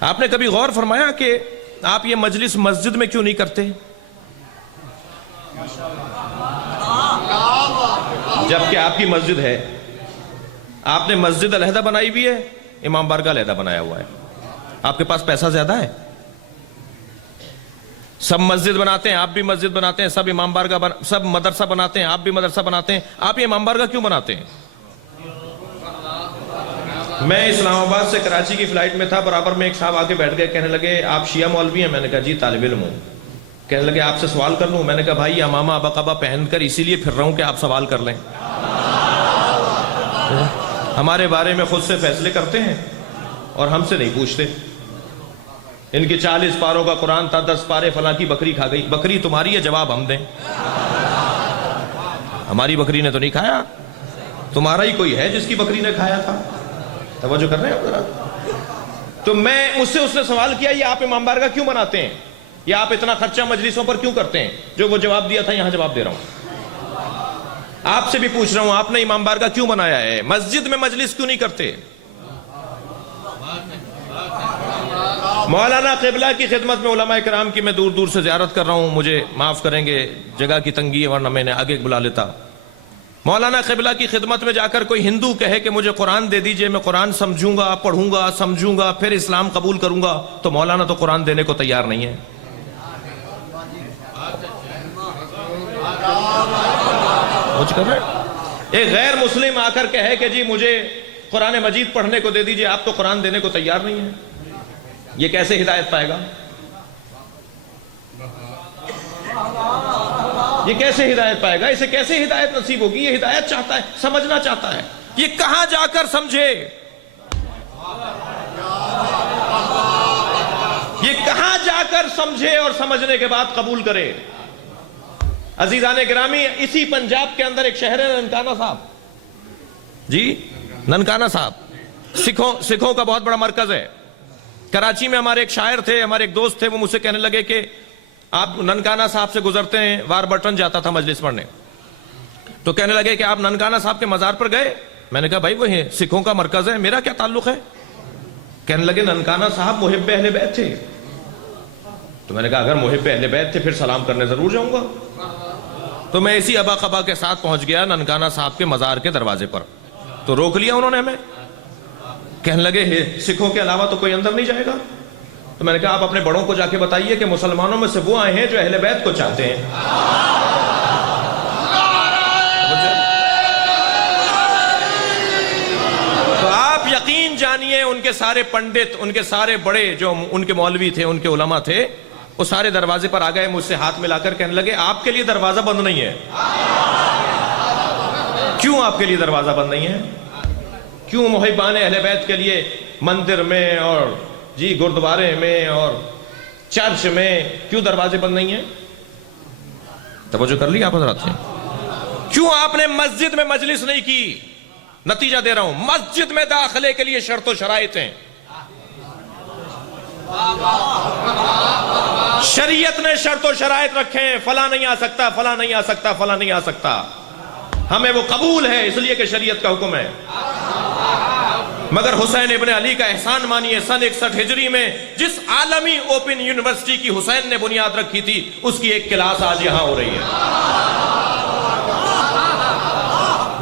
آپ نے کبھی غور فرمایا کہ آپ یہ مجلس مسجد میں کیوں نہیں کرتے؟ جبکہ آپ کی مسجد ہے، آپ نے مسجد علیحدہ بنائی ہوئی ہے، امام بارگاہ علیحدہ بنایا ہوا ہے، آپ کے پاس پیسہ زیادہ ہے؟ سب مسجد بناتے ہیں، آپ بھی مسجد بناتے ہیں، سب امام بارگاہ سب مدرسہ بناتے ہیں، آپ بھی مدرسہ بناتے ہیں، آپ یہ امام بارگاہ کیوں بناتے ہیں؟ میں اسلام آباد سے کراچی کی فلائٹ میں تھا، برابر میں ایک صاحب آ کے بیٹھ گئے، کہنے لگے آپ شیعہ مولوی ہیں؟ میں نے کہا جی طالب علم ہوں۔ کہنے لگے آپ سے سوال کر لوں؟ میں نے کہا بھائی یہ امامہ ابا قبا پہن کر اسی لیے پھر رہا ہوں کہ آپ سوال کر لیں۔ ہمارے بارے میں خود سے فیصلے کرتے ہیں اور ہم سے نہیں پوچھتے۔ ان کی 40 پاروں کا قرآن تھا، 10 پارے فلاں کی بکری کھا گئی۔ بکری تمہاری ہے، جواب ہم دیں؟ ہماری بکری نے تو نہیں کھایا، تمہارا ہی کوئی ہے جس کی بکری نے کھایا تھا۔ توجہ کر رہے ہیں ذرا؟ تو مجھ سے اس نے سوال کیا یہ آپ امام بارگاہ کیوں بناتے ہیں، یا آپ اتنا خرچہ مجلسوں پر کیوں کرتے ہیں؟ جو وہ جواب دیا تھا یہاں جواب دے رہا ہوں۔ آپ سے بھی پوچھ رہا ہوں آپ نے امام بارگاہ کیوں بنایا ہے؟ مسجد میں مجلس کیوں نہیں کرتے؟ مولانا قبلہ کی خدمت میں علماء کرام کی میں دور دور سے زیارت کر رہا ہوں، مجھے معاف کریں گے جگہ کی تنگی ہے ورنہ میں نے آگے بلا لیتا۔ مولانا قبلہ کی خدمت میں جا کر کوئی ہندو کہے کہ مجھے قرآن دے دیجئے، میں قرآن سمجھوں گا، پڑھوں گا، سمجھوں گا، پھر اسلام قبول کروں گا، تو مولانا تو قرآن دینے کو تیار نہیں ہے۔ کچھ کر رہے ایک غیر مسلم آ کر کہے کہ جی مجھے قرآن مجید پڑھنے کو دے دیجئے، آپ تو قرآن دینے کو تیار نہیں ہیں، یہ کیسے ہدایت پائے گا؟ یہ کیسے ہدایت پائے گا؟ اسے کیسے ہدایت نصیب ہوگی؟ یہ ہدایت چاہتا ہے، سمجھنا چاہتا ہے، یہ کہاں جا کر سمجھے؟ یہ کہاں جا کر سمجھے اور سمجھنے کے بعد قبول کرے؟ عزیزان گرامی، اسی پنجاب کے اندر ایک شہر ہے ننکانہ صاحب، جی ننکانہ صاحب سکھوں کا بہت بڑا مرکز ہے۔ کراچی میں ہمارے ایک شاعر تھے، ہمارے ایک دوست تھے، وہ مجھ سے کہنے لگے کہ آپ ننکانہ صاحب سے گزرتے ہیں، واربرٹن جاتا تھا مجلس پڑھنے، تو کہنے لگے کہ آپ ننکانہ صاحب کے مزار پر گئے؟ میں نے کہا بھائی وہ سکھوں کا مرکز ہے، میرا کیا تعلق ہے؟ کہنے لگے ننکانہ صاحب محب اہل بیت تھے۔ تو میں نے کہا اگر محب اہل بیت تھے پھر سلام کرنے ضرور جاؤں گا۔ تو میں اسی ابا قبا کے ساتھ پہنچ گیا ننکانہ صاحب کے مزار کے دروازے پر، تو روک لیا انہوں نے ہمیں، کہنے لگے سکھوں کے علاوہ تو کوئی اندر نہیں جائے گا؟ تو میں نے کہا آپ اپنے بڑوں کو جا کے بتائیے کہ مسلمانوں میں سے وہ آئے ہیں جو اہل بیت کو چاہتے ہیں۔ تو آپ یقین جانیے ان کے سارے پنڈت، ان کے سارے بڑے جو ان کے مولوی تھے، ان کے علماء تھے، وہ سارے دروازے پر آ گئے، مجھ سے ہاتھ ملا کر کہنے لگے آپ کے لیے دروازہ بند نہیں ہے۔ کیوں آپ کے لیے دروازہ بند نہیں ہے؟ کیوں محبان اہل بیت کے لیے مندر میں اور جی گردوارے میں اور چرچ میں کیوں دروازے بند نہیں ہیں؟ توجہ کر لی آپ حضرات نے؟ کیوں آپ نے مسجد میں مجلس نہیں کی؟ نتیجہ دے رہا ہوں، مسجد میں داخلے کے لیے شرط و شرائط ہیں۔ شریعت نے شرط و شرائط رکھے ہیں، فلاں نہیں آ سکتا، فلاں نہیں آ سکتا، فلاں نہیں آ سکتا، ہمیں وہ قبول ہے اس لیے کہ شریعت کا حکم ہے۔ مگر حسین ابن علی کا احسان مانیے، سن 61 ہجری میں جس عالمی اوپن یونیورسٹی کی حسین نے بنیاد رکھی تھی، اس کی ایک کلاس آج یہاں ہو رہی ہے۔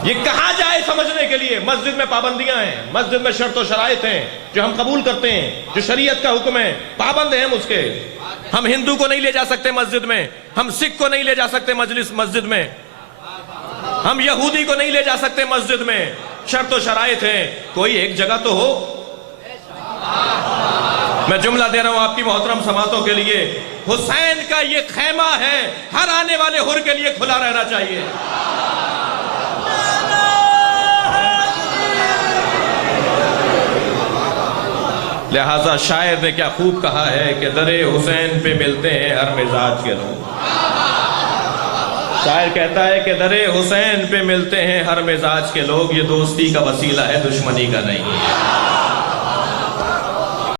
یہ کہاں جائے سمجھنے کے لیے؟ مسجد میں پابندیاں ہیں، مسجد میں شرط و شرائط ہیں جو ہم قبول کرتے ہیں، جو شریعت کا حکم ہے، پابند ہیں ہم اس کے۔ ہم ہندو کو نہیں لے جا سکتے مسجد میں، ہم سکھ کو نہیں لے جا سکتے مسجد میں، ہم یہودی کو نہیں لے جا سکتے مسجد میں، شرط و شرائط ہیں، کوئی ایک جگہ تو ہو۔ میں جملہ دے رہا ہوں آپ کی محترم سماعتوں کے لیے، حسین کا یہ خیمہ ہے، ہر آنے والے حر کے لیے کھلا رہنا چاہیے۔ لہٰذا شاعر نے کیا خوب کہا ہے کہ در حسین پہ ملتے ہیں ہر مزاج کے لوگ۔ شاعر کہتا ہے کہ در حسین پہ ملتے ہیں ہر مزاج کے لوگ، یہ دوستی کا وسیلہ ہے، دشمنی کا نہیں ہے۔